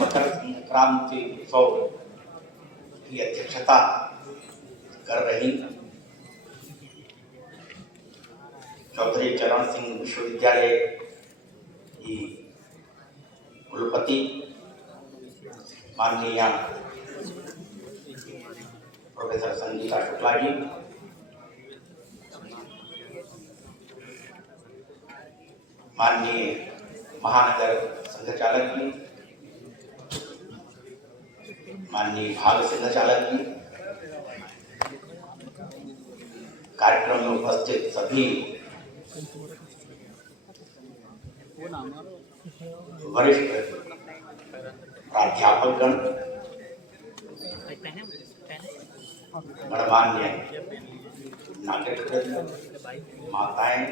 मकर संक्रांति उत्सव की अध्यक्षता कर रही चौधरी चरण सिंह विश्वविद्यालय की कुलपति माननीय प्रोफेसर संगीता शुक्ला जी, माननीय महानगर संघचालक जी, माननीय भाग संघचालक जी, कार्यक्रम में उपस्थित सभी वरिष्ठ प्राध्यापकगण, गणमान्य नागरिक, माताएं,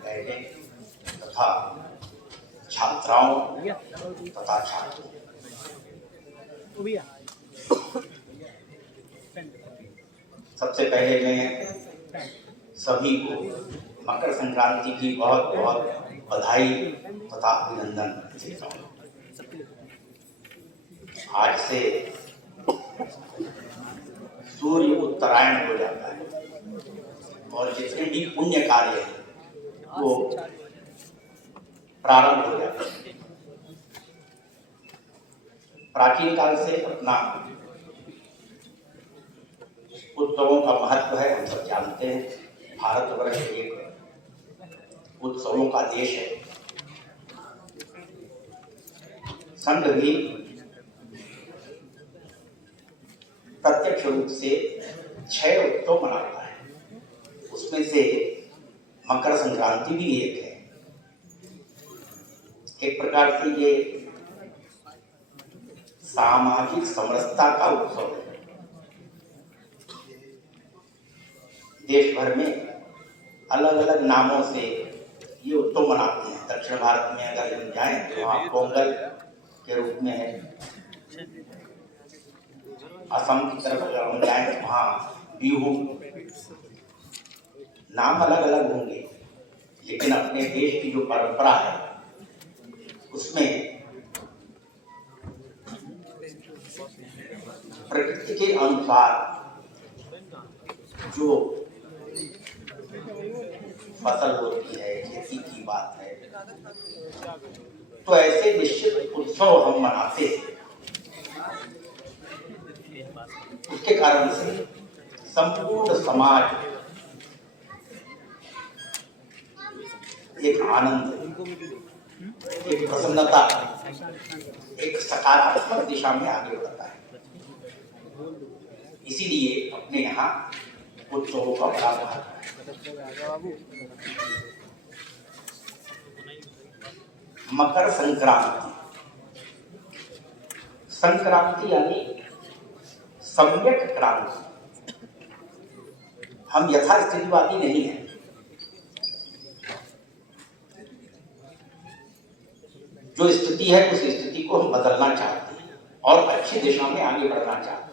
बहनें तथा छात्राओं तथा छात्रों, सबसे पहले मैं सभी को मकर संक्रांति की बहुत बहुत बधाई तथा अभिनंदन देता हूँ। आज से सूर्य उत्तरायण हो जाता है और जितने भी पुण्य कार्य हैं वो प्रारंभ हो जाते हैं। प्राचीन काल से अपना उत्सवों का महत्व है, हम सब जानते हैं। भारतवर्ष एक उत्सवों का देश है। संघ भी प्रत्यक्ष रूप से 6 उत्सव मनाता है, उसमें से मकर संक्रांति भी एक है। एक प्रकार से ये सामाजिक समरसता का उत्सव है। देश भर में अलग अलग नामों से ये उत्सव मनाते हैं। दक्षिण भारत में अगर हम जाएं तो वहाँ पोंगल के रूप में है। असम की तरफ अगर हम जाएं तो वहाँ बिहू। नाम अलग अलग होंगे, लेकिन अपने देश की जो परंपरा है उसमें प्रकृति के अनुसार जो फसल होती है, खेती की बात है, तो ऐसे निश्चित उत्सव हम मनाते हैं। उसके कारण से संपूर्ण समाज एक आनंद, एक प्रसन्नता, एक सकारात्मक दिशा में आगे बढ़ता है। इसीलिए अपने यहाँ उत्सवों का बड़ा महत्व है। मकर संक्रांति, संक्रांति यानी सम्यक क्रांति। हम यथास्थितिवादी नहीं हैं। जो स्थिति है उस स्थिति को हम बदलना चाहते हैं और अच्छी दिशा में आगे बढ़ना चाहते हैं,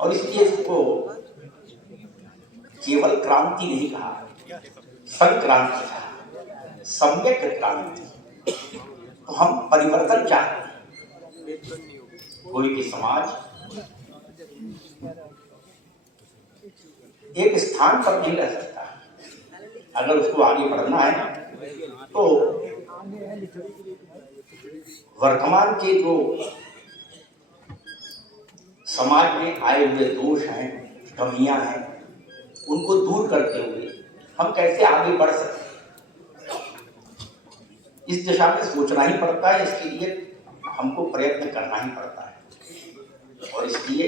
और इसलिए इसको केवल क्रांति नहीं कहा, संक्रांति कहा, सम्यक क्रांति। तो हम परिवर्तन चाहते हैं। कोई भी समाज एक स्थान पर नहीं रह सकता। अगर उसको आगे बढ़ना है तो वर्तमान के जो समाज में आए हुए दोष हैं, कमियां हैं, उनको दूर करते हुए हम कैसे आगे बढ़ सकते हैं, इस दिशा में सोचना ही पड़ता है। इसके लिए हमको प्रयत्न करना ही पड़ता है। और इसलिए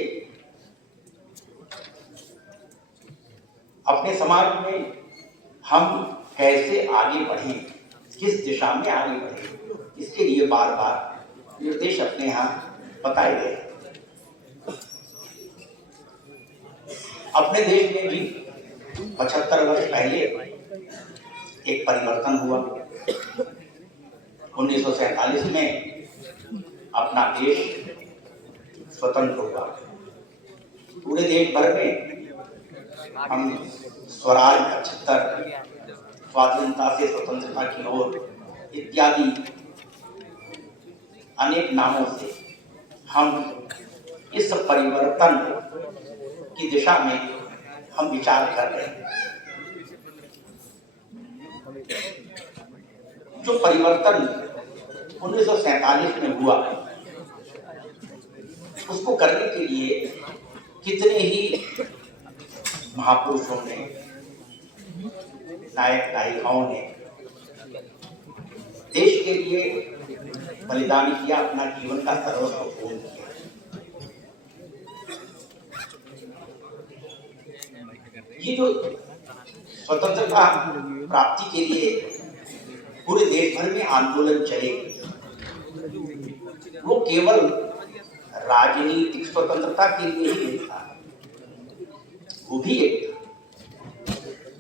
अपने समाज में हम कैसे आगे बढ़ें, किस दिशा में आगे बढ़ें, इसके लिए बार बार निर्देश अपने यहाँ बताए गए। अपने देश में भी 75 वर्ष पहले एक परिवर्तन हुआ। 1947 में अपना देश स्वतंत्र हुआ। पूरे देश भर में हम स्वराज 75, स्वाधीनता से स्वतंत्रता की ओर इत्यादि अनेक नामों से हम इस परिवर्तन की दिशा में हम विचार कर रहे हैं। जो परिवर्तन 1947 में हुआ, उसको करने के लिए कितने ही महापुरुषों ने, नायक नायिकाओं ने देश के लिए बलिदान किया, अपना जीवन का सर्वस्व खो दिया। ये जो स्वतंत्रता प्राप्ति के लिए पूरे देश भर में आंदोलन चले, वो केवल राजनीतिक स्वतंत्रता के लिए ही नहीं था, वो भी एक था।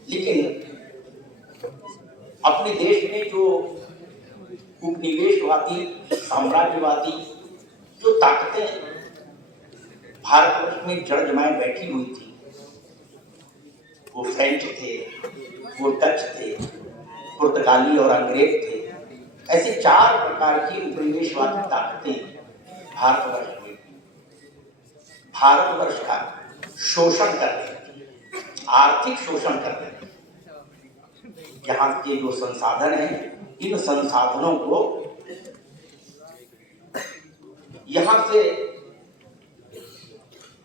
लेकिन अपने देश में जो उपनिवेशवादी, साम्राज्यवादी जो ताकतें भारतवर्ष में जड़ जमाए बैठी हुई थी, वो फ्रेंच थे, वो डच थे, पुर्तगाली और अंग्रेज थे। ऐसे 4 प्रकार की उपनिवेशवादी ताकतें भारतवर्ष में, भारतवर्ष का शोषण कर रही थी, आर्थिक शोषण कर रही थी। यहाँ के जो संसाधन हैं, इन संसाधनों को यहाँ से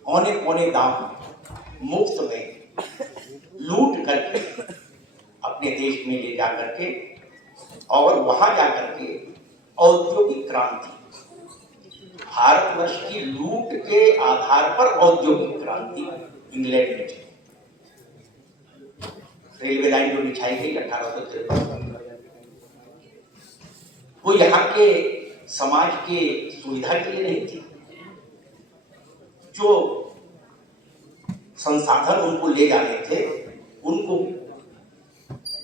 औने पौने दाम मुफ्त में लूट करके अपने देश में ले जा करके और वहां जाकर के औद्योगिक क्रांति, भारतवर्ष की लूट के आधार पर औद्योगिक क्रांति इंग्लैंड में चली। रेलवे लाइन जो बिछाई गई 1853, वो यहाँ के समाज के सुविधा के लिए नहीं थी। जो संसाधन उनको ले जाने थे, उनको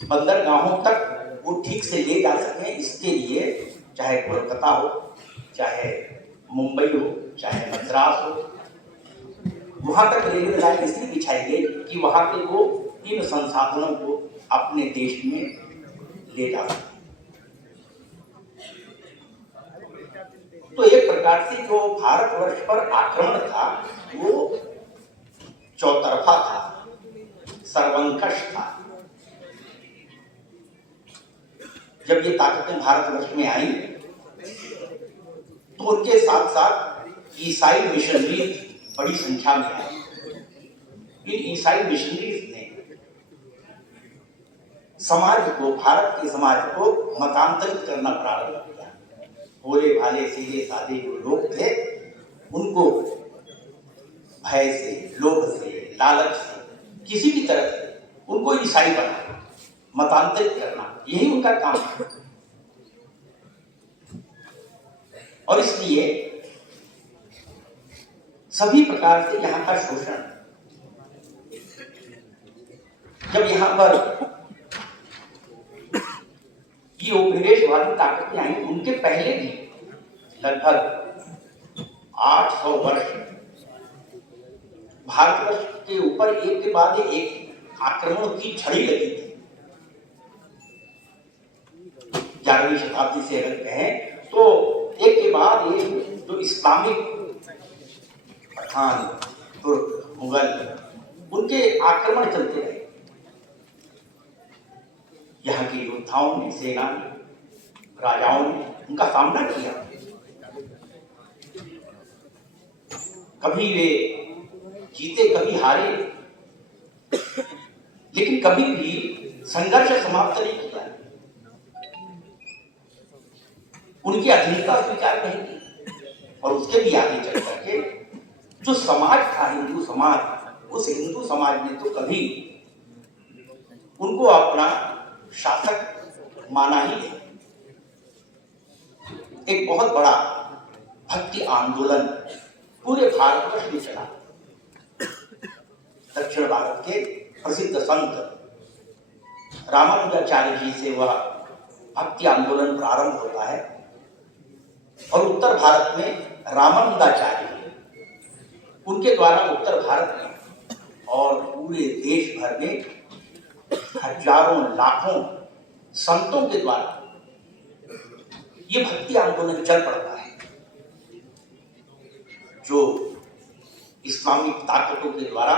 बंदरगाहों तक वो ठीक से ले जा सके, इसके लिए चाहे कोलकाता हो, चाहे मुंबई हो, चाहे मद्रास हो, वहां तक रेलवे लाइन इसलिए बिछाई गई कि वहां के वो इन संसाधनों को अपने देश में ले जा सके। तो एक प्रकार से जो भारतवर्ष पर आक्रमण था, वो चौतरफा था, सर्वंकष था। जब ये ताकतें भारतवर्ष में आई, तो उनके साथ साथ ईसाई मिशनरी बड़ी संख्या में आए। इन ईसाई मिशनरीज ने समाज को, भारत के समाज को मतांतरित करना प्रारंभ किया। भोले भाले सीधे साधे जो लोग थे, उनको भय से, लोभ से, लालच से, किसी भी तरह से उनको ईसाई बनाना, मतांतरित करना, यही उनका काम है। और इसलिए सभी प्रकार से यहाँ का शोषण, जब यहाँ पर ये उपनिवेशवादी ताकतें आई, उनके पहले भी लगभग 800 वर्ष भारतवर्ष के ऊपर एक के बाद एक आक्रमण की झड़ी लगी थी। 11वीं शताब्दी से अगर कहें तो एक के बाद एक जो इस्लामिक पठान, तुर्क, मुगल, उनके आक्रमण चलते रहे। यहाँ के योद्धाओं ने, सेना ने, राजाओं ने उनका सामना किया। कभी वे जीते, कभी हारे, लेकिन कभी भी संघर्ष समाप्त नहीं किया। उनकी अधीनता स्वीकार नहीं की। और उसके भी आगे चल करके जो समाज था, हिंदू समाज, उस हिंदू समाज ने तो कभी उनको अपना शासक माना ही नहीं। एक बहुत बड़ा भक्ति आंदोलन पूरे भारतवर्ष में चला। दक्षिण भारत के प्रसिद्ध संत रामानुजाचार्य जी से वह भक्ति आंदोलन प्रारंभ होता है और उत्तर भारत में रामानुजाचार्य, उनके द्वारा उत्तर भारत में और पूरे देश भर में हजारों लाखों संतों के द्वारा ये भक्ति आंदोलन चल पड़ता है। जो इस्लामिक ताकतों के द्वारा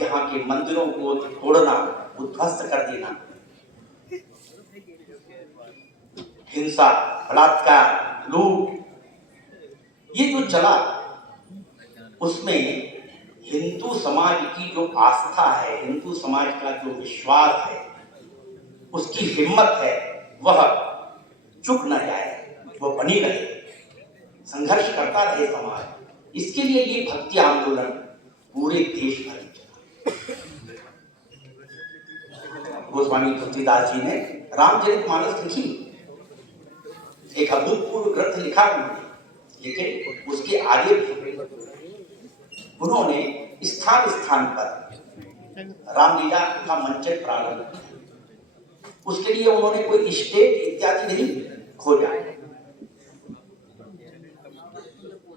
यहाँ के मंदिरों को तोड़ना, उद्ध्वस्त कर देना, हिंसा, बलात्कार, लूट, ये जो चला, उसमें हिंदू समाज की जो आस्था है, हिंदू समाज का जो विश्वास है, उसकी हिम्मत है, वह चुक न जाए, वह बनी रहे, संघर्ष करता रहे समाज। इसके लिए ये भक्ति आंदोलन पूरे देश भर में चला। गोस्वामी तुलसीदास जी ने रामचरितमानस लिखी, एक अभूतपूर्व ग्रंथ लिखा उन्होंने, लेकिन उसके आगे भी उन्होंने स्थान स्थान पर रामलीला का मंचन प्रारंभ किया। उसके लिए उन्होंने कोई स्टेज इत्यादि नहीं खोजा।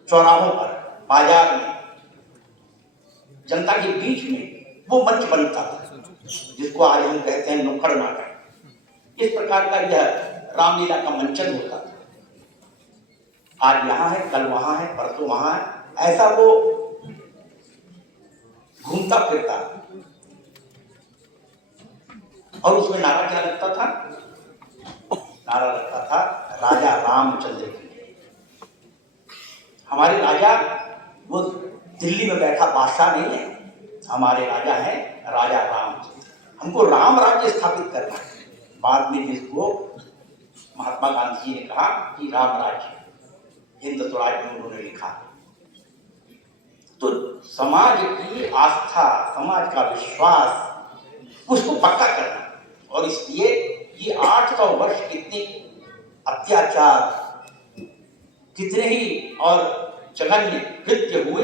चौराहों पर, बाजार में, जनता के बीच में वो मंच बनता था, जिसको आज हम कहते हैं नुक्कड़ नाटक। इस प्रकार का यह रामलीला का मंचन होता था। आज यहाँ है, कल वहां है, परसों वहां है, ऐसा वो घूमता फिरता। और उसमें नारा क्या लगता था? नारा लगता था राजा रामचंद्र की। हमारे राजा वो दिल्ली में बैठा बादशाह नहीं है, हमारे राजा है राजा रामचंद्र। हमको राम राज्य स्थापित करना है। बाद में जिसको महात्मा गांधी जी ने कहा कि राम राज्य, हिंद स्वराज में उन्होंने लिखा। तो समाज की आस्था, समाज का विश्वास, उसको पक्का करना। और इसलिए ये 800 वर्ष कितने अत्याचार, कितने ही और जघन्य कृत्य हुए,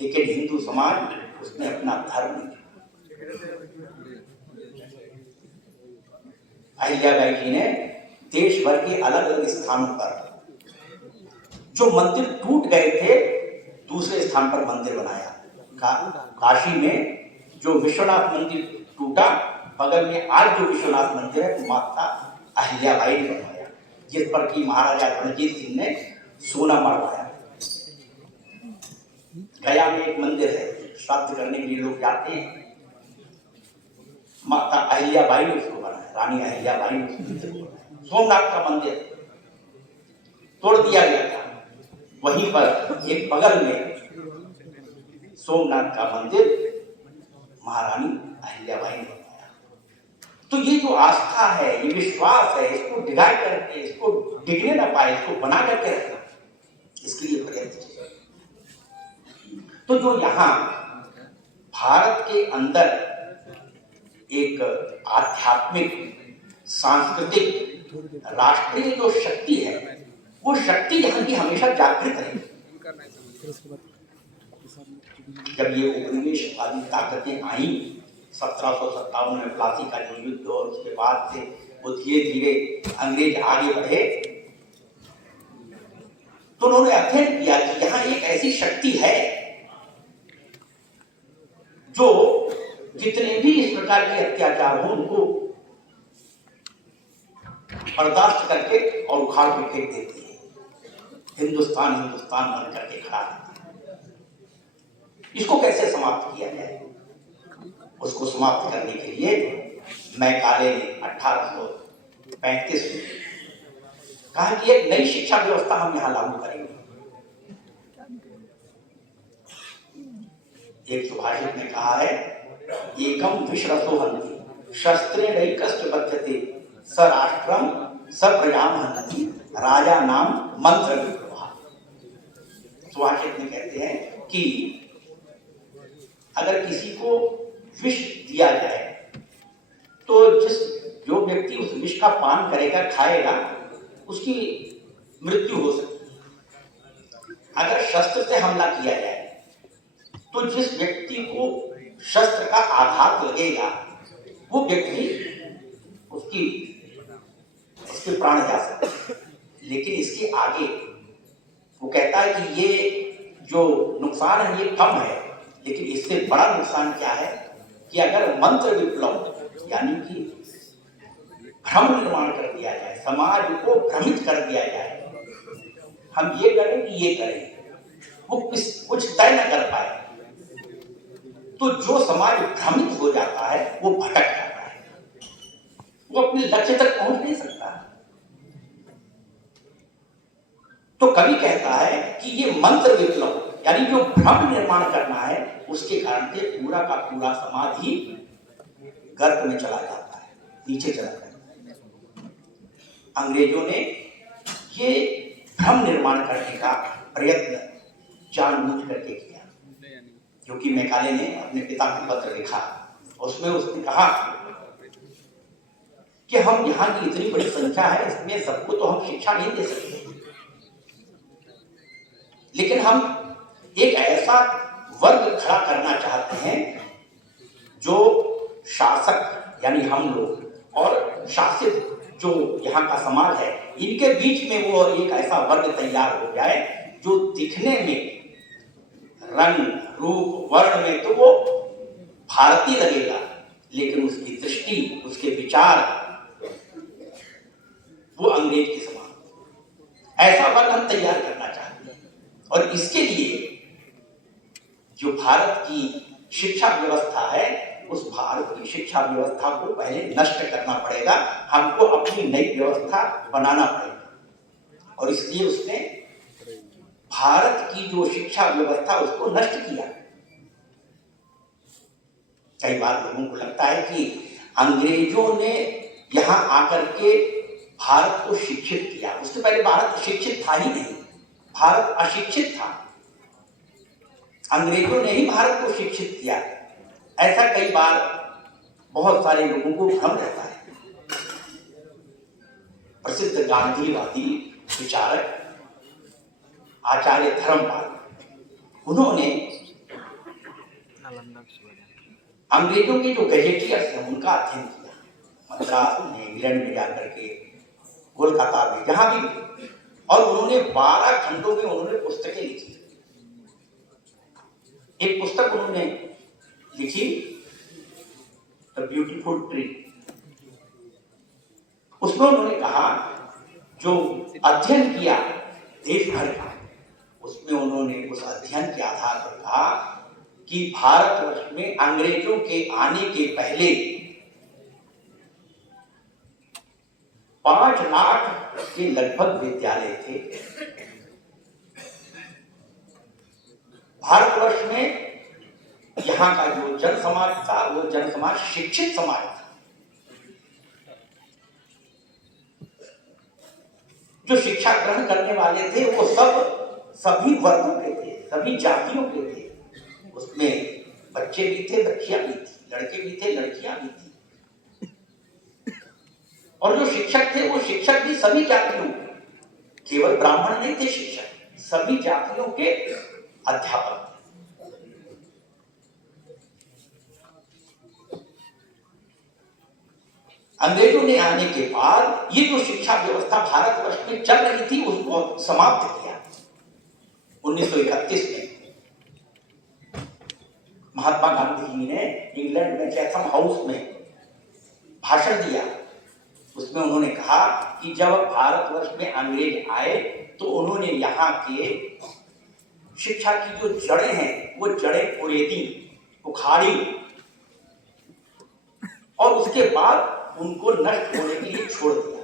लेकिन हिंदू समाज उसने अपना धर्म। अहिल्याबाई जी ने देश भर के अलग अलग स्थानों पर जो मंदिर टूट गए थे, दूसरे स्थान पर मंदिर बनाया। काशी में जो विश्वनाथ मंदिर टूटा, बगल में आज जो विश्वनाथ मंदिर है, वो माता अहिल्याबाई ने बनवाया, जिस पर कि महाराजा रणजीत सिंह ने सोना मरवाया। गया में एक मंदिर है, श्राद्ध करने के लिए लोग जाते हैं, माता अहिल्याबाई ने उसको बनाया, रानी अहिल्याबाई ने उसको बनाया। सोमनाथ का मंदिर तोड़ दिया गया था, वहीं पर एक बगल में सोमनाथ का मंदिर महारानी अहिल्याबाई ने बनाया। तो ये जो आस्था है, ये विश्वास है, इसको डिगाई करके, इसको डिगने ना पाए, इसको बना करके रखना, इसके लिए प्रयत्न। तो जो यहाँ भारत के अंदर एक आध्यात्मिक, सांस्कृतिक, राष्ट्रीय जो शक्ति है, वो शक्ति यहाँ की हमेशा जागृत रही। जब ये उपनिवेशवादी ताकतें आई 1757 में, प्लासी का जो युद्ध, और उसके बाद से वो धीरे धीरे अंग्रेज आगे बढ़े, तो उन्होंने अध्ययन किया कि यहाँ एक ऐसी शक्ति है जो जितने भी इस प्रकार के अत्याचार हो, उनको बर्दाश्त करके और उखाड़ के फेंक देती है। हिंदुस्तान हिंदुस्तान बन करके खड़ा है। इसको कैसे समाप्त किया जाए? उसको समाप्त करने के लिए मैकाले ने 1835 में कहा कि एक नई शिक्षा व्यवस्था हम यहां लागू करेंगे। एक सुभाषित ने कहा है, एकम विश्रसो हन्ति शस्त्रेणैकश्च बध्यते स राष्ट्रम स प्रजाम हन्ति राजा नाम मंत्र विप्रभा। सुभाषित ने कहते हैं कि अगर किसी को विष दिया जाए, तो जो व्यक्ति उस विष का पान करेगा, खाएगा, उसकी मृत्यु हो सकती है। अगर शस्त्र से हमला किया जाए, तो जिस व्यक्ति को शस्त्र का आघात लगेगा, वो व्यक्ति उसके प्राण जा सकते हैं। लेकिन इसके आगे वो कहता है कि ये जो नुकसान है ये कम है, लेकिन इससे बड़ा नुकसान क्या है कि अगर मंत्र विप्लव यानी कि भ्रम निर्माण कर दिया जाए, समाज को भ्रमित कर दिया जाए, हम ये करें कि ये करें, वो कुछ तय न कर पाए, तो जो समाज भ्रमित हो जाता है वो भटक जाता है, वो अपने लक्ष्य तक पहुंच नहीं सकता। तो कवि कहता है कि ये मंत्र विप्लव, यानी जो भ्रम निर्माण करना है, उसके कारण से पूरा का पूरा समाज ही गर्त में चला जाता है, नीचे चला जाता है। अंग्रेजों ने ये भ्रम निर्माण करने का प्रयत्न जानबूझ करके किया, क्योंकि मैकाले ने अपने पिता को पत्र लिखा, उसमें उसने कहा कि हम यहाँ की इतनी बड़ी संख्या है, इसमें सबको तो हम शिक्षा नहीं दे सकते, लेकिन हम एक ऐसा वर्ग खड़ा करना चाहते हैं जो शासक यानी हम लोग और शासित जो यहाँ का समाज है, इनके बीच में वो एक ऐसा वर्ग तैयार हो जाए जो दिखने में, रंग रूप वर्ण में तो वो भारतीय लगेगा, लेकिन उसकी दृष्टि, उसके विचार वो अंग्रेज के समान। ऐसा वर्ग हम तैयार करना चाहते हैं, और इसके लिए जो भारत की शिक्षा व्यवस्था है, उस भारत की शिक्षा व्यवस्था को पहले नष्ट करना पड़ेगा, हमको अपनी नई व्यवस्था बनाना पड़ेगा। और इसलिए उसने भारत की जो शिक्षा व्यवस्था उसको नष्ट किया। कई बार लोगों को लगता है कि अंग्रेजों ने यहां आकर के भारत को शिक्षित किया, उससे पहले भारत शिक्षित था ही नहीं, भारत अशिक्षित था, अंग्रेजों ने ही भारत को शिक्षित किया। ऐसा कई बार बहुत सारे लोगों को भ्रम रहता है। प्रसिद्ध गांधीवादी विचारक आचार्य धर्मपाल, उन्होंने अंग्रेजों के जो गजेटियर्स हैं उनका अध्ययन किया, मद्रास में, इंग्लैंड में जाकर के, कोलकाता में, जहां भी, और उन्होंने 12 खंडों में उन्होंने पुस्तकें लिखी। एक पुस्तक उन्होंने लिखी, द ब्यूटीफुल ट्री। उसमें उन्होंने कहा, जो अध्ययन किया देश भर का, उसमें उन्होंने उस अध्ययन के आधार पर कहा कि भारतवर्ष में अंग्रेजों के आने के पहले 5 लाख के लगभग विद्यालय थे। भारतवर्ष में यहाँ का जो जन समाज था, वो जन समाज शिक्षित समाज था। जो शिक्षा ग्रहण करने वाले थे वो सभी वर्गों के थे, सभी जातियों के थे। उसमें बच्चे भी थे, बच्चियां भी थी, लड़के भी थे, लड़कियां भी थी। और जो शिक्षक थे वो शिक्षक भी सभी जातियों के, केवल ब्राह्मण नहीं थे शिक्षक, सभी जातियों के अध्यापक। अंग्रेजों ने आने के बाद ये जो शिक्षा व्यवस्था भारतवर्ष में चल रही थी उसको समाप्त किया। 1931 में महात्मा गांधी जी ने इंग्लैंड में चैथम हाउस में भाषण दिया। उसमें उन्होंने कहा कि जब भारतवर्ष में अंग्रेज आए तो उन्होंने यहाँ के शिक्षा की जो जड़ें हैं वो जड़ें उड़ेदी, उखाड़ी, और उसके बाद उनको नष्ट होने के लिए छोड़ दिया।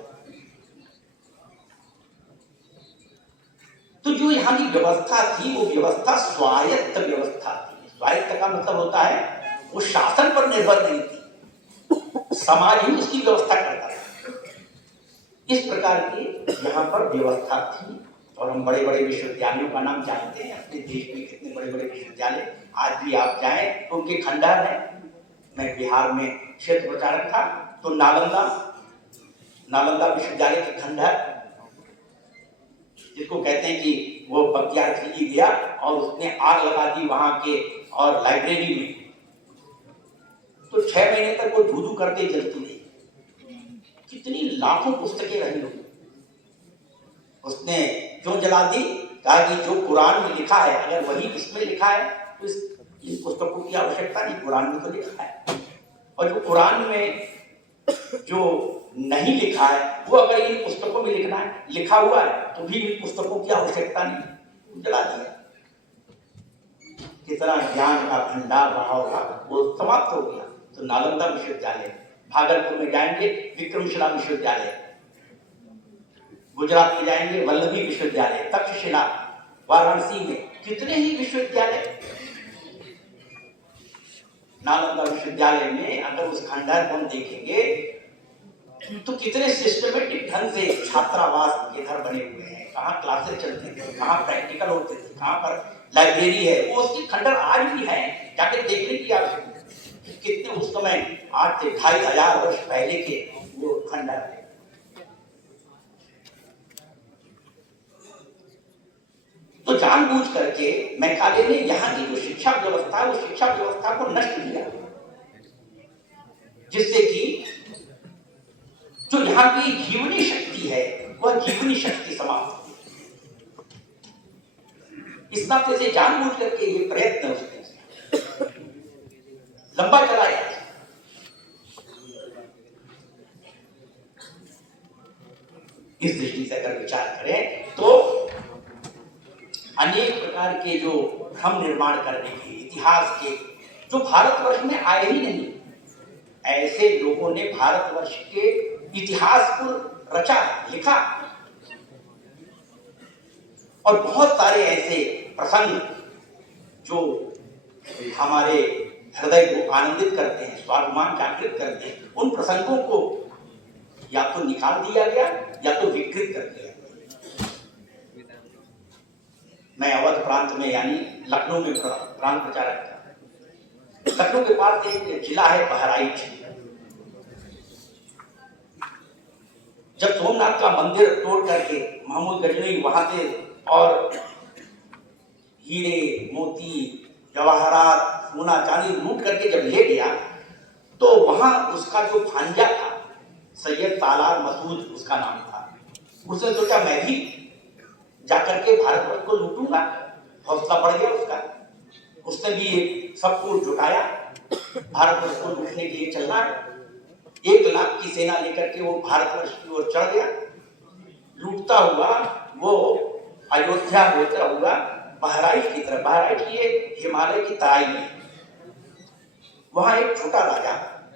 तो जो यहाँ की व्यवस्था थी वो व्यवस्था स्वायत्त व्यवस्था थी। स्वायत्त का मतलब होता है वो शासन पर निर्भर नहीं थी, समाज ही उसकी व्यवस्था करता था। इस प्रकार की यहाँ पर व्यवस्था थी। और हम बड़े बड़े विश्वविद्यालयों का नाम जानते हैं, अपने देश में कितने बड़े बड़े विश्वविद्यालय आज भी आप जाएं तो उनके खंडहर हैं। मैं बिहार में क्षेत्र प्रचारक था तो नालंदा विश्वविद्यालय के खंडहर, जिसको कहते हैं कि वो बख्तियार खिलजी गया और उसने आग लगा दी वहां के और लाइब्रेरी में, तो 6 महीने तक वो धू करते जलती रही। कितनी लाखों पुस्तकें रही होगी। उसने क्यों जला दी? कहा कि जो कुरान में लिखा है अगर वही इसमें लिखा है तो इन पुस्तकों की आवश्यकता नहीं, कुरान में तो लिखा है। और जो कुरान में जो नहीं लिखा है वो अगर इन पुस्तकों में लिखा हुआ है तो भी इन पुस्तकों की आवश्यकता नहीं, जला दिया। कितना ज्ञान का भंडार रहा होगा वो समाप्त हो गया। तो नालंदा विश्वविद्यालय, भागलपुर में जाएंगे विक्रमशिला विश्वविद्यालय, गुजरात में जाएंगे वल्लभी विश्वविद्यालय, तक्षशिला, वाराणसी में कितने ही विश्वविद्यालय। नालंदा विश्वविद्यालय में अगर उस खंडहर को हम देखेंगे तो कितने सिस्टमेटिक ढंग से छात्रावास के घर बने हुए हैं, कहाँ क्लासेस चलती थी, कहाँ प्रैक्टिकल होते थे, कहाँ पर लाइब्रेरी है, वो उसके खंडहर आज भी है, जाके देखने की आवश्यकता। कितने उस समय 8 से 2500 वर्ष पहले के वो खंडहर है। तो जानबूझ करके मैकाले ने यहाँ की जो शिक्षा व्यवस्था है, उस शिक्षा व्यवस्था को नष्ट किया, जिससे कि जो यहाँ की जीवनी शक्ति है वह जीवनी शक्ति समाप्त हो। इस नाते से जानबूझ करके ये प्रयत्न उसने लंबा चलाया। इस दृष्टि से अगर विचार करें तो अनेक प्रकार के जो भ्रम निर्माण करने के इतिहास के जो भारतवर्ष में आए ही नहीं, ऐसे लोगों ने भारतवर्ष के इतिहास को रचा, लिखा। और बहुत सारे ऐसे प्रसंग जो हमारे हृदय को आनंदित करते हैं, स्वाभिमान जागृत करते हैं, उन प्रसंगों को या तो निकाल दिया गया या तो विकृत कर दिया गया। मैं अवध प्रांत में यानी लखनऊ में प्रांत प्रचारक था। लखनऊ के पास एक जिला है बहराइच। जब सोमनाथ का मंदिर तोड़ करके महमूद गजनवी वहां थे और हीरे, मोती, जवाहरात, सोना, चांदी लूट करके जब ले गया, तो वहां उसका जो भांजा था, सैयद सालार मसूद उसका नाम था, उसने सोचा मैं भी जाकर के भारतवर्ष को लूटूंगा। हौसला बढ़ गया उसका। उसने भी सबको जुटाया, भारतवर्ष को लूटने के लिए चलना है। 1 लाख की सेना लेकर के वो भारतवर्ष की ओर चढ़ गया। लूटता हुआ वो अयोध्या होता हुआ बहराइच की तरफ, बहराइच ये हिमालय की तराई में, वहां एक छोटा राजा,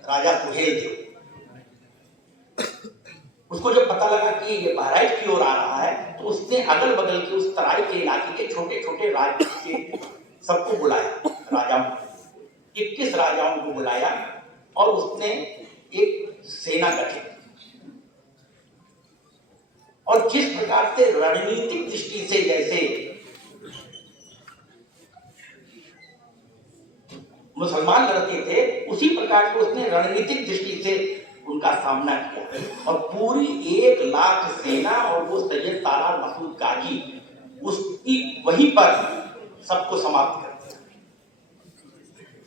राजा सुहेल देव, उसको जब पता लगा कि ये बहराइच की ओर आ रहा है, तो उसने अगल बगल के उस तराई के इलाके के छोटे छोटे राज्य के सबको बुलाया, राजाओं, 21 राजाओं को बुलाया और उसने एक सेना गठित। और जिस प्रकार से रणनीतिक दृष्टि से जैसे मुसलमान लड़ते थे, उसी प्रकार से उसने रणनीतिक दृष्टि से उनका सामना किया और पूरी 1 लाख सेना और वो सैयद सालार मसूद गाजी उसकी वहीं पर सबको समाप्त कर दिया।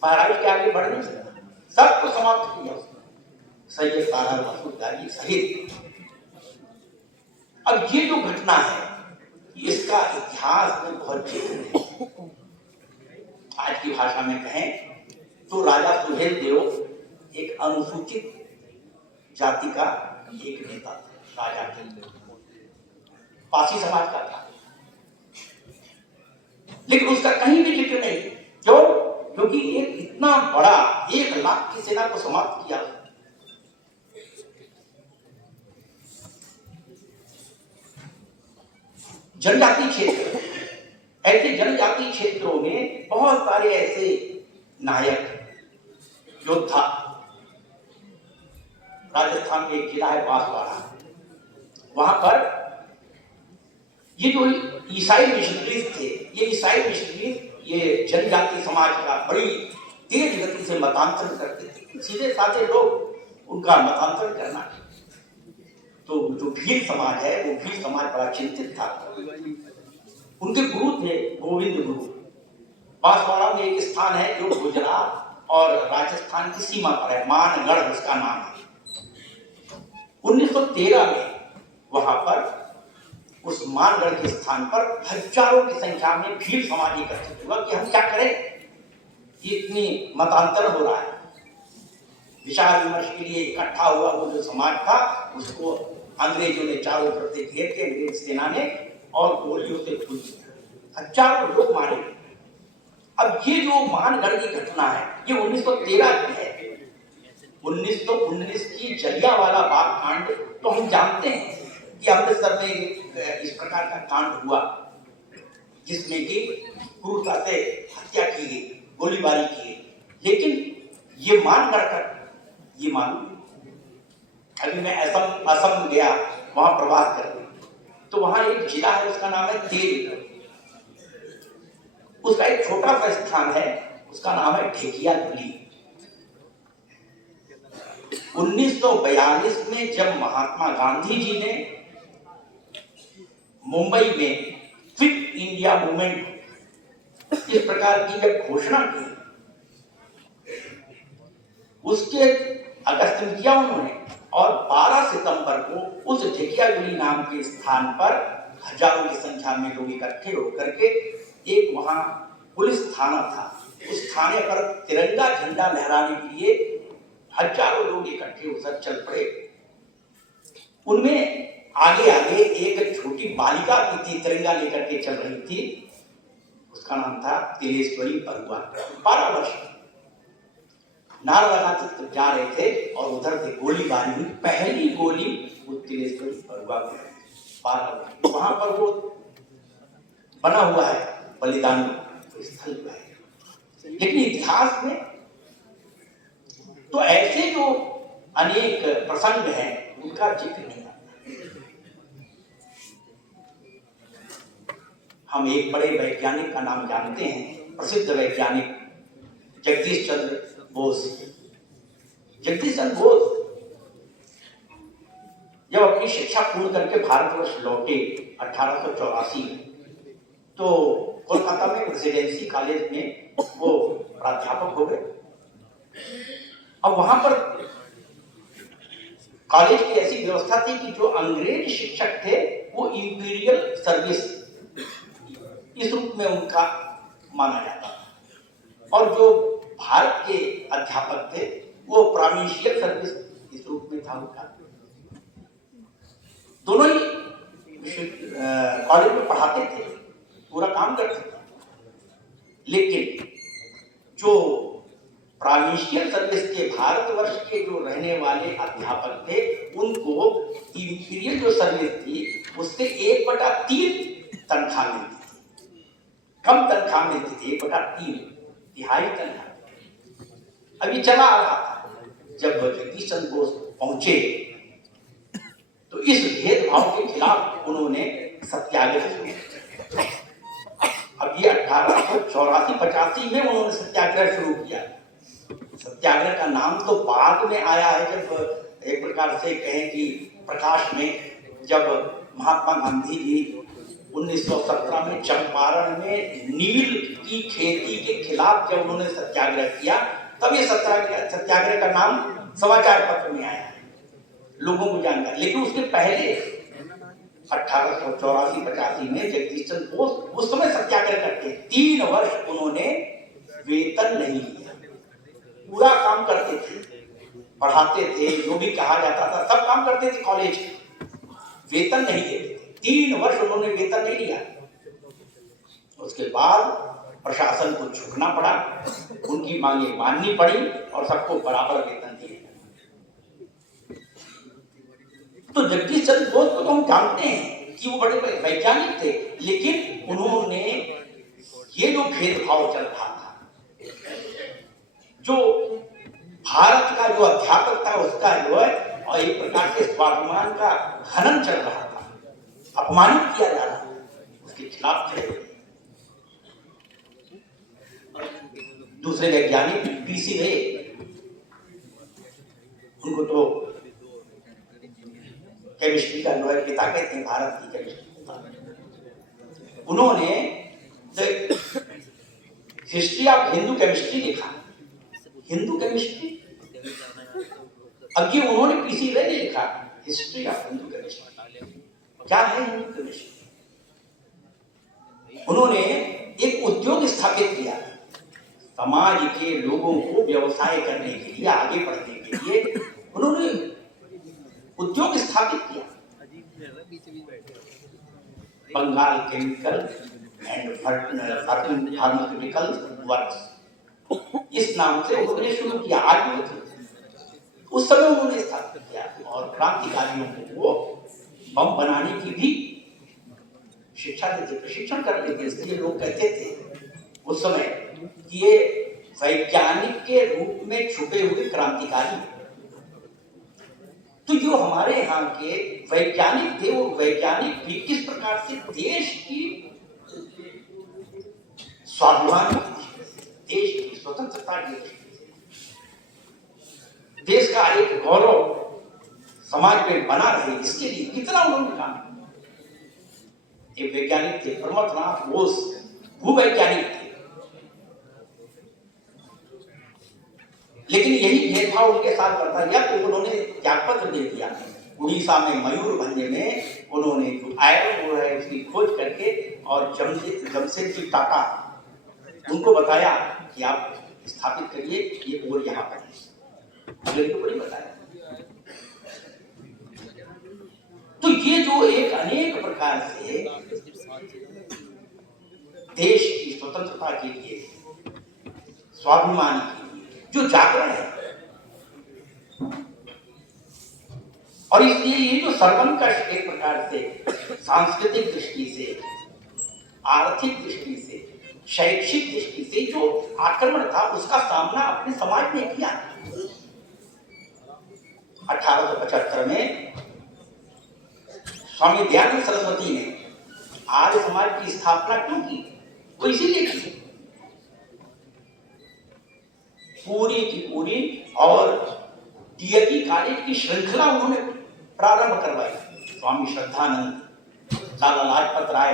बहराइच के आगे बढ़ नहीं सकता, सबको समाप्त किया उसने, सैयद सालार मसूद गाजी सहित। अब ये जो घटना है इसका इतिहास में बहुत चित्र है। आज की भाषा में कहें तो राजा सुहेल देव एक अनुसूचित जाति का एक नेता था, राजा पासी समाज का था, लेकिन उसका कहीं भी जिक्र नहीं। क्यों? क्योंकि एक इतना बड़ा 1 लाख की सेना को समाप्त किया। जनजाति क्षेत्र, ऐसे जनजाति क्षेत्रों में बहुत सारे ऐसे नायक, योद्धा। राजस्थान में एक जिला है बांसवाड़ा, वहां पर ये जो ईसाई मिशनरीज थे, ये ईसाई मिशनरीज ये जनजाति समाज का बड़ी तेज गति से मतांतरण करते थे। सीधे साधे लोग उनका मतांतरण करना। तो जो भील समाज है वो भील समाज बड़ा चिंतित था। उनके गुरु थे गोविंद गुरु। बांसवाड़ा में एक स्थान है जो गुजरात और राजस्थान की सीमा पर है, मानगढ़ उसका नाम है। 1913 में वहां पर उस मानगढ़ के स्थान पर हजारों की संख्या में भील समाज एकत्रित हुआ कि हम क्या करें, इतनी मतांतर हो रहा है। विचार विमर्श के लिए इकट्ठा हुआ वो जो समाज था, उसको अंग्रेजों ने चारों तरफ से घेर के, अंग्रेज सेना ने और गोलियों से भून दिया। हजारों लोग मारे। अब ये जो मानगढ़ की घटना है ये 1913 की है। 1919 की जलियांवाला बाग कांड तो हम जानते हैं कि अमृतसर में इस प्रकार का कांड हुआ जिसमें कि क्रूरता से हत्या की गई, गोलीबारी की गई। लेकिन ये मानगढ़ का ये मालूम, अभी मैं असम गया वहां प्रवास करने, तो वहां एक जिला है उसका नाम है तेल। उसका एक छोटा सा स्थान है उसका नाम है ढेकियाजुली। 1942 में जब महात्मा गांधी जी ने मुंबई में फिट इंडिया मूवमेंट इस प्रकार की जब घोषणा की, उसके अगस्त में किया उन्होंने, और 12 सितंबर को उस ढेकियाजुली नाम के स्थान पर हजारों की संख्या में लोग इकट्ठे होकर के एक वहां पुलिस थाना था, उस थाने पर तिरंगा झंडा लहराने के लिए हजारों लोग इकट्ठे होकर चल पड़े। उनमें आगे आगे एक छोटी बालिका की थी, तिरंगा लेकर के चल रही थी, उसका नाम था तिलेश्वरी बरुआ, 12 वर्ष। नारा लगाते जा रहे थे और उधर से गोलीबारी हुई, पहली गोली वो तिलेश्वरी बरुआ को, 12 वर्ष। वहां पर वो बना हुआ है बलिदान स्थल है। लेकिन इतिहास में तो ऐसे जो अनेक प्रसंग हैं उनका जिक्र नहीं आता। हम एक बड़े वैज्ञानिक का नाम जानते हैं, प्रसिद्ध वैज्ञानिक जगदीश चंद्र बोस। जगदीश चंद्र बोस जब अपनी शिक्षा पूर्ण करके भारतवर्ष लौटे 1884 में, तो कोलकाता में रेसिडेंसी कॉलेज में वो प्राध्यापक हो गए। अब वहां पर कॉलेज की ऐसी व्यवस्था थी कि जो अंग्रेज शिक्षक थे वो इंपीरियल सर्विस इस रूप में उनका माना जाता था, और जो भारत के अध्यापक थे वो प्रोविंशियल सर्विस इस रूप में था उनका। दोनों ही कॉलेज में पढ़ाते थे, पूरा काम करते थे। लेकिन जो प्रोविंशियल सर्विस के भारतवर्ष के जो रहने वाले अध्यापक थे उनको इंपीरियल जो सर्विस थी उससे 1/3 तनख्वाह मिलती थी, कम तनख्वाह मिलती थी, 1/3 तिहाई तनख्वाह। अब ये चला आ रहा था। जब जगदीश चंद्र बोस पहुंचे तो इस भेदभाव के खिलाफ उन्होंने सत्याग्रह शुरू किया। अब ये 1884-85 में उन्होंने सत्याग्रह शुरू किया। सत्याग्रह का नाम तो बाद में आया है, जब एक प्रकार से कहें कि प्रकाश में, जब महात्मा गांधी जी 1917 में चंपारण में नील की खेती के खिलाफ जब उन्होंने सत्याग्रह किया, तब ये सत्याग्रह का नाम समाचार पत्र में आया, लोगों को जानकारी। लेकिन उसके पहले 1884-85 में जगदीश चंद्र बोस उस समय सत्याग्रह करते 3 वर्ष उन्होंने वेतन नहीं लिया, पूरा काम करते थे, पढ़ाते थे, जो भी कहा जाता था सब काम करते थे कॉलेज, वेतन नहीं देते थे। 3 वर्ष उन्होंने वेतन नहीं लिया। उसके बाद प्रशासन को झुकना पड़ा, उनकी मांगे माननी पड़ी और सबको बराबर वेतन दिए। तो जगदीश चंद्र बोस को तो हम जानते हैं कि वो बड़े वैज्ञानिक थे, लेकिन उन्होंने ये जो भेदभाव चल रहा था, जो भारत का जो अध्यापक था उसका जो है और एक प्रकार के स्वाभिमान का हनन चल रहा था, अपमानित किया जा रहा था, उसके खिलाफ थे। दूसरे वैज्ञानिक पीसी रे, उनको तो केमिस्ट्री का जो है पिता कहते हैं, भारत की केमिस्ट्री पिता। उन्होंने हिस्ट्री ऑफ हिंदू केमिस्ट्री लिखा। हिंदू केमिस्ट्री, अब ये उन्होंने पीसी रे ने लिखा हिस्ट्री ऑफ हिंदू केमिस्ट्री। क्या है हिंदू केमिस्ट्री? उन्होंने एक उद्योग स्थापित किया, समाज के लोगों को व्यवसाय करने के लिए, आगे बढ़ने के लिए उन्होंने उद्योग स्थापित किया। Bengal chemical and pharmaceutical works, इस नाम से उन्होंने शुरू किया। आज उस समय उन्होंने स्थापित किया और क्रांतिकारियों को वो बम बनाने की भी शिक्षा देते, प्रशिक्षण कर देते। इसलिए लोग कहते थे उस समय कि ये वैज्ञानिक के रूप में छुपे हुए क्रांतिकारी। तो जो हमारे यहाँ के वैज्ञानिक थे, वो वैज्ञानिक भी किस प्रकार से देश की स्वाभिमान, देश की स्वतंत्रता की, देश का एक गौरव समाज में बना रहे, इसके लिए कितना उन्होंने काम किया। एक वैज्ञानिक थे प्रमथनाथ बोस, भूवैज्ञानिक थे, लेकिन यही भेदभाव उनके साथ करता गया। तो उन्होंने त्यागपत्र दे दिया। उड़ीसा में मयूरभंज में उन्होंने जो आयरन वो है उसकी खोज करके और जमशेदजी टाटा उनको बताया कि आप स्थापित करिए ये ओर यहाँ पर नहीं बताया। तो ये जो एक अनेक प्रकार से देश की स्वतंत्रता के लिए, स्वाभिमान के लिए जो जागरण है, और इसलिए ये जो सर्वंकष एक प्रकार से सांस्कृतिक दृष्टि से, आर्थिक दृष्टि से, शैक्षिक दृष्टि से जो आक्रमण था, उसका सामना अपने समाज ने किया। 1875 में स्वामी दयानंद सरस्वती ने आर्य समाज की स्थापना क्यों की? वो इसीलिए की पूरी की पूरी और डीएवी कॉलेज की श्रृंखला उन्होंने प्रारंभ करवाई। स्वामी श्रद्धानंद, लाला लाजपत राय,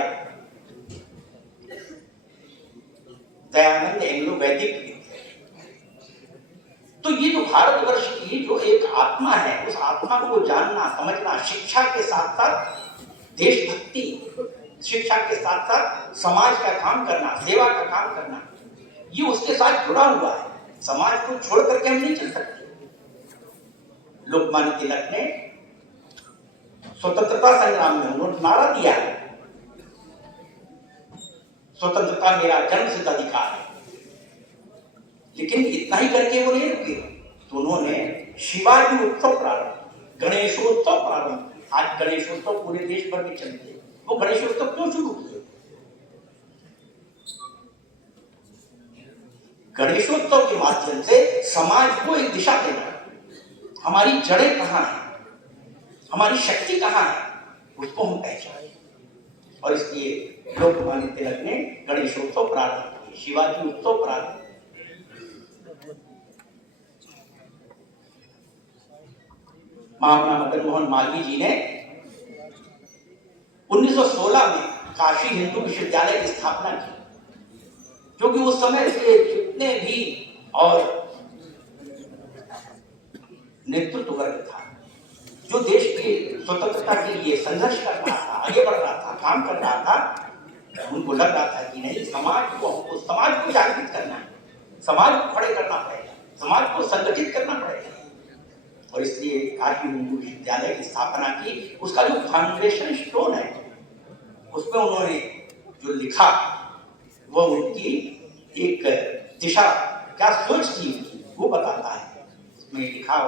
दयानंद एंग्लो वैदिक। तो ये जो भारतवर्ष की जो एक आत्मा है, उस आत्मा को जानना, समझना, शिक्षा के साथ साथ देशभक्ति, शिक्षा के साथ साथ समाज का काम करना, सेवा का काम करना, ये उसके साथ जुड़ा हुआ है। समाज को छोड़ करके हम नहीं चल सकते। लोकमान्य तिलक ने स्वतंत्रता संग्राम में उन्होंने नारा दिया, स्वतंत्रता मेरा जन्मसिद्ध अधिकार है। लेकिन इतना ही करके वो नहीं रुके, तो उन्होंने शिवाजी उत्सव प्रारंभ, गणेशोत्सव प्रारंभ। आज गणेशोत्सव पूरे देश भर में चलते हैं। वो गणेशोत्सव क्यों शुरू किए? गणेशोत्सव के माध्यम से समाज को एक दिशा देना, हमारी जड़ें कहाँ हैं, हमारी शक्ति कहाँ है, उसको हम पहचाने। और इसलिए लोकमान्य तिलक ने गणेशोत्सव प्रारंभ किए, शिवाजी उत्सव प्रारंभ। महामना मदन मोहन मालवीय जी ने 1916 में काशी हिंदू विश्वविद्यालय की स्थापना की, क्योंकि उस समय से जितने भी और नेतृत्व वर्ग था, जो देश की स्वतंत्रता के लिए संघर्ष कर रहा था, आगे बढ़ रहा था, काम कर रहा था, उनको लग रहा था कि नहीं, समाज को जागृत करना है, समाज को खड़े करना पड़ेगा, समाज को संगठित करना पड़ेगा। और इसलिए काशी हिंदू विश्वविद्यालय की स्थापना की। उसका जो फाउंडेशन स्टोन है, उसमें उन्होंने जो लिखा, वो उनकी एक दिशा, क्या सोच थी, वो बताता है। उसमें लिखा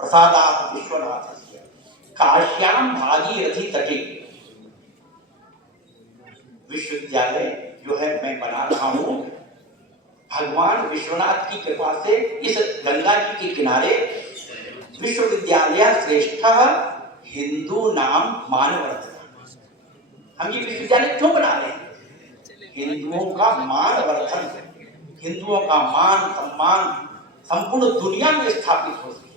प्रसादात विश्वनाथ काश्याम भागीरथी तटे। विश्वविद्यालय जो है मैं बना रहा हूं, भगवान विश्वनाथ की कृपा से इस गंगा जी के किनारे विश्वविद्यालय श्रेष्ठ हिंदू नाम मानवर्धन। हम ये विश्वविद्यालय क्यों बना रहे हैं? हिंदुओं का मानवर्धन, हिंदुओं का मान सम्मान संपूर्ण दुनिया में स्थापित हो सके,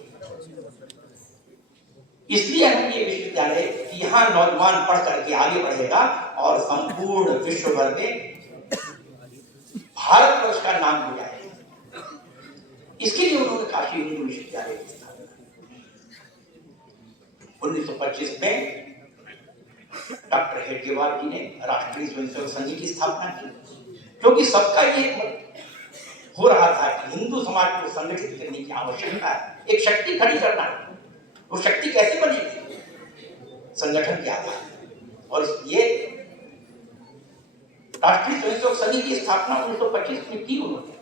इसलिए हम ये विश्वविद्यालय, यहाँ नौजवान पढ़ करके आगे बढ़ेगा और संपूर्ण विश्व भर में भारतवर्ष का नाम हो जाएगा। इसके लिए उन्होंने काशी हिंदू विश्वविद्यालय की स्थापना 1925 में डॉक्टर हेडगेवार जी ने राष्ट्रीय स्वयंसेवक संघ की स्थापना की, क्योंकि सबका ये हो रहा था कि हिंदू समाज को संगठित करने की आवश्यकता है, एक शक्ति खड़ी करना है। वो शक्ति कैसे बनेगी? संगठन के आधार। और इसलिए राष्ट्रीय स्वयंसेवक संघ की स्थापना 1925 में की उन्होंने।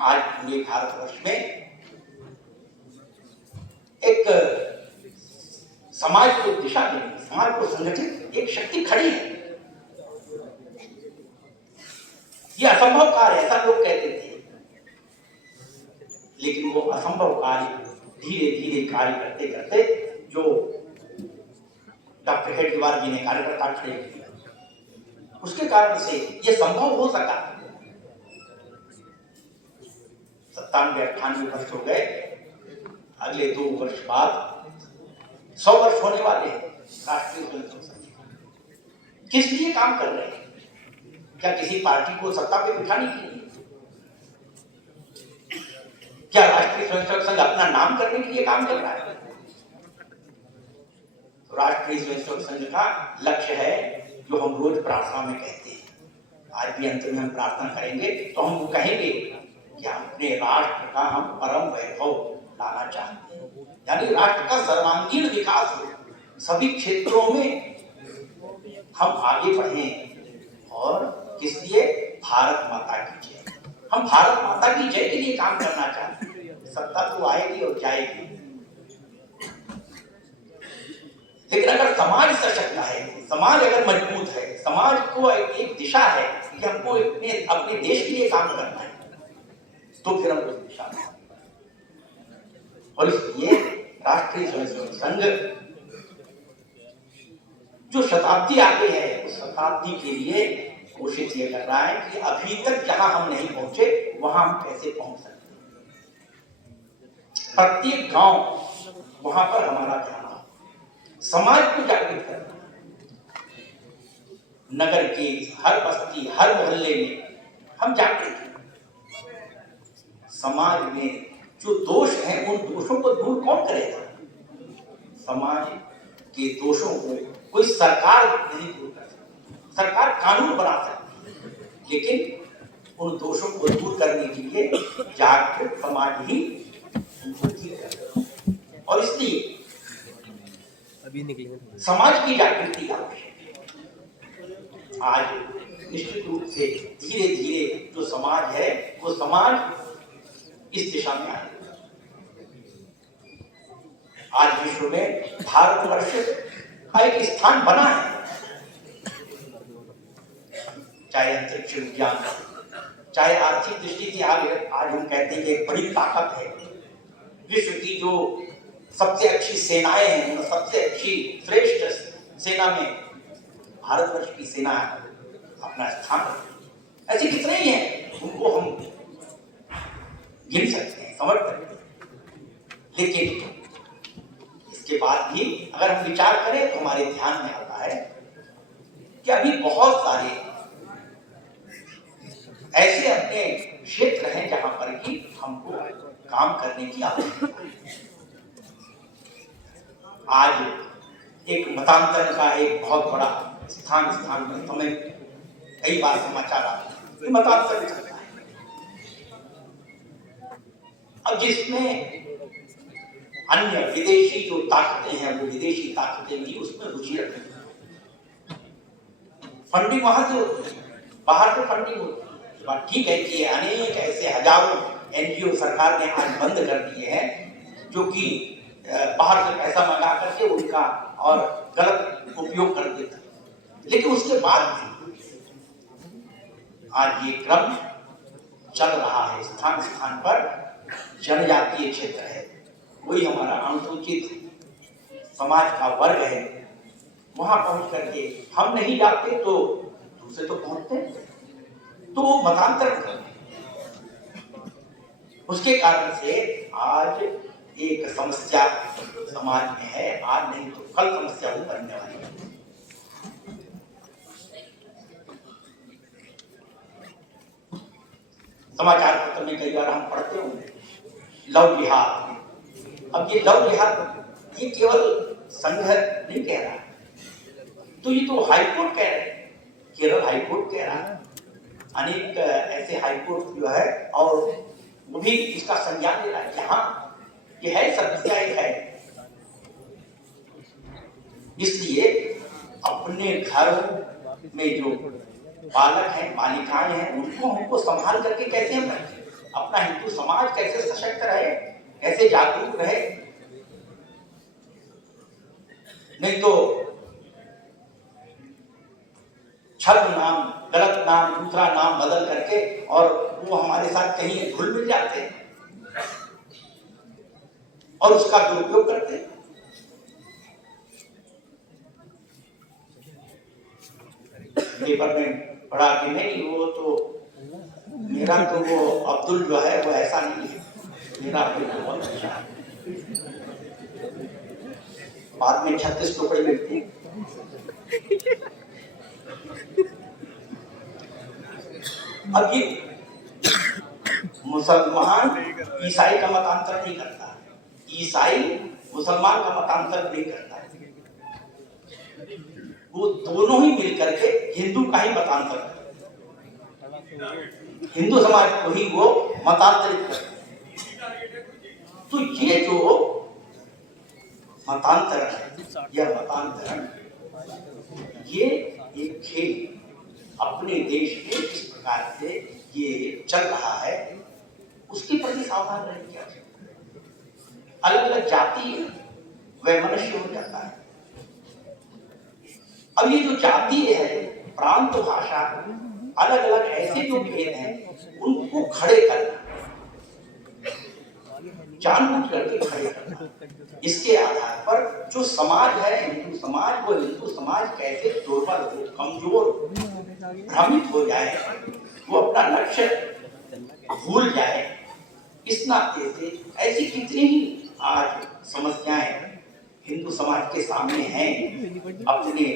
आज पूरे भारतवर्ष में एक समाज को दिशा देने, समाज को संगठित एक शक्ति खड़ी है। यह असंभव कार्य, ऐसा लोग कहते थे, लेकिन वो असंभव कार्य धीरे धीरे कार्य करते करते जो डॉक्टर हेडगेवार जी ने कार्यकर्ता खड़े किए, उसके कारण से ये संभव हो सका। 97-98 वर्ष हो गए, अगले 2 वर्ष बाद 100 वर्ष होने वाले हैं राष्ट्रीय स्वयंसेवक संघ। किस लिए काम कर रहे हैं? क्या किसी पार्टी को सत्ता पे बिठाने के लिए? क्या राष्ट्रीय स्वयंसेवक संघ अपना नाम करने के लिए काम कर रहा है? तो राष्ट्रीय स्वयंसेवक संघ का लक्ष्य है जो हम रोज प्रार्थना में कहते हैं। आज भी अंत में हम प्रार्थना करेंगे तो हम वो कहेंगे कि हम अपने राष्ट्र का हम परम वैभव लाना चाहते हैं, यानी राष्ट्र का सर्वांगीण विकास हो, सभी क्षेत्रों में हम आगे बढ़े। और किस लिए? भारत माता की जय। हम भारत माता की जय के लिए काम करना चाहते हैं। सत्ता तो आएगी और जाएगी, लेकिन अगर समाज सशक्त है, समाज अगर मजबूत है, समाज को एक दिशा है कि हमको अपने देश के लिए काम करना है, तो फिर हम उस दिशा में। और इसलिए राष्ट्रीय स्वयंसेवक संघ जो शताब्दी आगे है, उस शताब्दी के लिए कोशिश ये कर रहा है कि अभी तक जहां हम नहीं पहुंचे वहां हम कैसे पहुंच सकते हैं। प्रत्येक गांव वहां पर हमारा ध्यान हो, समाज को जागृत करना, नगर के हर बस्ती हर मोहल्ले में हम जागृत हैं। समाज में जो दोष हैं उन दोषों को दूर कौन करेगा? समाज के दोषों को कोई सरकार नहीं दूर कर सकती। सरकार कानून बना सकती है, लेकिन उन दोषों को दूर करने के लिए जागरूक समाज ही उनको ठीक करे। और इसलिए समाज की जागृति का आज निश्चित रूप से धीरे धीरे जो समाज है वो समाज इस दिशा में आए। आज विश्व में भारतवर्ष का एक स्थान बना है, चाहे अंतरिक्ष विज्ञान, चाहे आर्थिक दृष्टि से। आज हम कहते हैं कि एक बड़ी ताकत है विश्व की, जो सबसे अच्छी सेनाएं हैं, सबसे अच्छी श्रेष्ठ सेना में भारतवर्ष की सेना अपना स्थान। ऐसे कितने ही हैं, उनको हम गिन सकते हैं, समझ सकते हैं। लेकिन इसके बाद भी अगर हम विचार करें तो हमारे ध्यान में आता है कि अभी बहुत सारे ऐसे अपने क्षेत्र हैं जहां पर कि हमको काम करने की आवश्यकता है। आज एक मतांतर का एक बहुत बड़ा स्थान पर हमें कई बार समाचार आते हैं, मतांतर चलता है। अब जिसमें अन्य विदेशी जो ताकतें हैं, वो विदेशी ताकतें भी उसमें रुचि रखती हैं। फंडिंग वहां से होती है, बाहर से फंडिंग होती है। बात ठीक है कि अनेक ऐसे हजारों एनजीओ सरकार ने आज बंद कर दिए हैं जो कि बाहर से पैसा मंगा करके उनका और गलत उपयोग कर देते हैं। लेकिन उसके बाद भी आज ये क्रम चल रहा है। स्थान स्थान पर जनजातीय क्षेत्र है, वही हमारा अनुसूचित समाज का वर्ग है, वहां पहुंच करके हम नहीं जाते तो दूसरे तो पहुंचते हैं, तो वो मतांतर करते हैं। उसके कारण से आज एक समस्या समाज में है, आज नहीं तो कल समस्या उभरने वाली है। समाचार पत्र में कई बार हम पढ़ते होंगे लव जिहाद। अब ये लव जिहाद ये केवल संघ नहीं कह रहा, तो ये तो हाईकोर्ट कह रहे हैं, केरल हाईकोर्ट कह रहा है, अनेक ऐसे हाईकोर्ट जो है और वो भी इसका संज्ञान ले रहा है। यहाँ ये है, समस्या एक है। इसलिए अब अपने घर में जो बालक हैं, बालिकाएं हैं, उनको हमको संभाल करके कैसे हम रखें, अपना हिंदू समाज कैसे सशक्त रहे, कैसे जागरूक रहे। नहीं तो छद्म नाम, गलत नाम, दूसरा नाम बदल करके और वो हमारे साथ कहीं घुल मिल जाते हैं और उसका दुरुपयोग करते हैं। पेपर में पढ़ा कि नहीं, वो तो मेरा तो वो अब्दुल जो है वो ऐसा नहीं है, मेरा अब्दुल बहुत अच्छा है। बाद में 36 टुकड़े मिलते हैं। अब ये मुसलमान ईसाई का मतांतर नहीं करता, ईसाई मुसलमान का मतांतर नहीं करता, वो दोनों ही मिलकर के हिंदू का ही मतांतर करते, हिंदू समाज को ही वो मतांतरित करते। तो ये जो मतांतरण है, यह मतांतरण ये एक खेल अपने देश में इस प्रकार से ये चल रहा है, उसके प्रति सावधान रहने की आवश्यकता है। अलग अलग जाति वैमनस्य हो जाता है। अब ये जो जातीय है, प्रांत, भाषा, अलग अलग ऐसे जो भेद हैं उनको खड़े करना, जानबूझ करके खड़े करना, इसके आधार पर जो समाज है हिंदू समाज, वो हिंदू समाज कैसे दुर्बल हो, कमजोर हो, भ्रमित हो जाए, वो अपना लक्ष्य भूल जाए, इस नाते से ऐसी कितनी ही आज समस्याएं हिंदू समाज के सामने हैं। अपने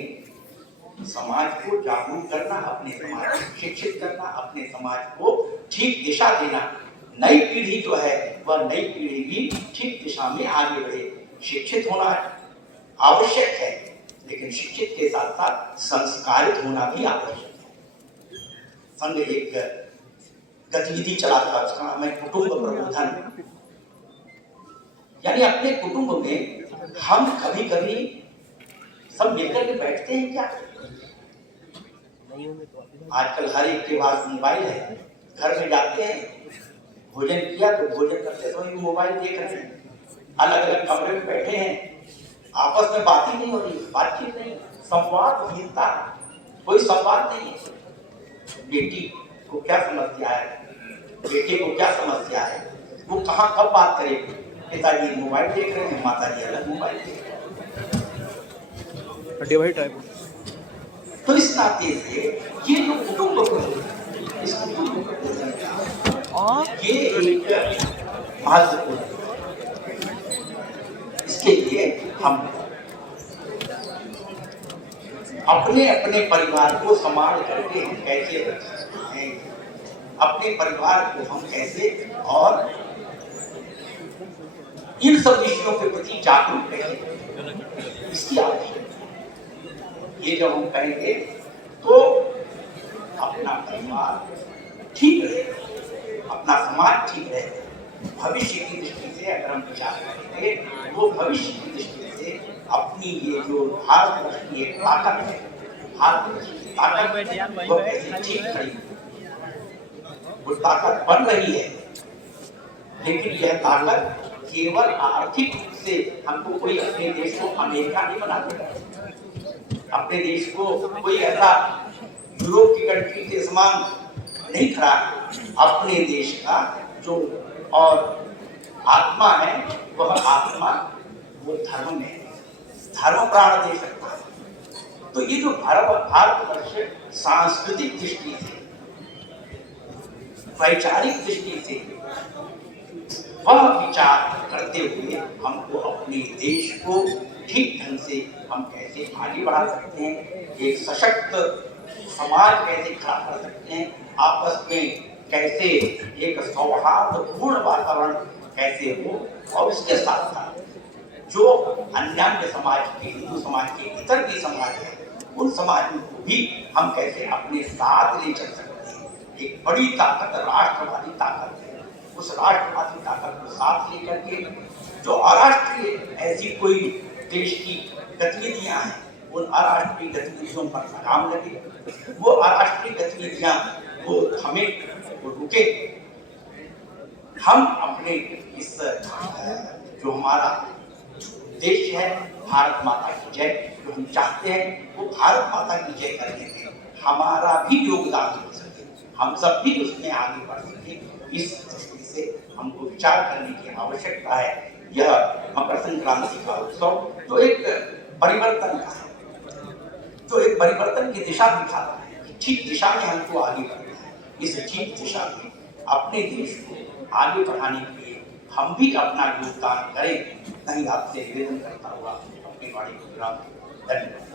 समाज को जागरूक करना, अपने समाज को शिक्षित करना, अपने समाज को ठीक दिशा देना, नई पीढ़ी जो है वह नई पीढ़ी भी ठीक दिशा में आगे बढ़े। शिक्षित होना आवश्यक है, लेकिन शिक्षित के साथ साथ संस्कारित होना भी आवश्यक है। संघ एक गतिविधि चलाता, उसका नाम है कुटुंब प्रबोधन। यानी अपने कुटुंब में हम कभी कभी सब मिलकर के बैठते हैं क्या? आजकल हर एक के पास मोबाइल है, घर में जाते हैं, भोजन किया तो भोजन करते समय तो मोबाइल देख रहे हैं, अलग अलग कमरे में बैठे हैं, आपस में बात ही नहीं हो रही, बातचीत नहीं, संवादहीनता, कोई संवाद नहीं है। बेटी को क्या समस्या है, बेटे को क्या समस्या है, वो कहाँ कब बात करेगी? पिताजी मोबाइल देख रहे हैं, माताजी अलग मोबाइल देख रहे हैं। तो इस नाते से ये जो कुटुंब इस कुटुंब ये एक महत्वपूर्ण, इसके लिए हम अपने अपने परिवार को संभाल करके हम कैसे रख सकते हैं, अपने परिवार को हम कैसे और इन सब विषयों के प्रति जागरूक रहें, इसकी आवश्यकता। ये जब हम करेंगे तो अपना परिवार ठीक रहे, अपना समाज ठीक रहे। भविष्य की दृष्टि से अगर हम विचार करेंगे तो भविष्य की दृष्टि से अपनी ये जो भारतवर्ष की एक ताकत है, भारतवर्ष की ताकत वो कैसे ठीक खड़ी, वो ताकत बन रही है। लेकिन यह ताकत केवल आर्थिक रूप से हमको कोई अपने देश को अमेरिका नहीं बना देगा, अपने देश को कोई ऐसा यूरोप की कंट्री के समान नहीं खड़ा। अपने देश का जो और आत्मा है वह आत्मा वो धर्म में है, धर्म प्राण दे सकता है। तो ये जो भारतवर्ष सांस्कृतिक दृष्टि से, वैचारिक दृष्टि से वह विचार करते हुए हमको अपने देश को ठीक ढंग से हम कैसे आगे बढ़ा सकते हैं, एक सशक्त समाज कैसे खड़ा कर सकते हैं, आपस में कैसे एक सौहार्दपूर्ण वातावरण कैसे हो, और उसके साथ साथ जो अन्य समाज के, हिंदू समाज के इतर भी समाज है, उन समाज को भी हम कैसे अपने साथ ले चल सकते हैं। एक बड़ी ताकत राष्ट्रवादी ताकत है, उस राष्ट्रवादी ताकत को साथ लेकर के जो अराष्ट्रीय ऐसी कोई देश की गतिविधियां हैं उन अराष्ट्रीय गतिविधियों पर लगाम लगे, वो अराष्ट्रीय गतिविधियां वो हमें वो रुके, हम अपने इस जो हमारा उद्देश्य है भारत माता की जय, जो हम चाहते हैं वो भारत माता की जय करने में हमारा भी योगदान हो सके, हम सब भी उसमें आगे बढ़ सके, इस दृष्टि से हमको विचार करने की आवश्यकता है। यह मकर संक्रांति का उत्सव जो एक परिवर्तन का है, जो एक परिवर्तन की दिशा दिखा रहा है, ठीक दिशा में हमको आगे बढ़ना है। इस ठीक दिशा में अपने देश को आगे बढ़ाने के लिए हम भी अपना योगदान करें। नहीं आपसे निवेदन करता हुआ अपनी वाणी को विराम। धन्यवाद।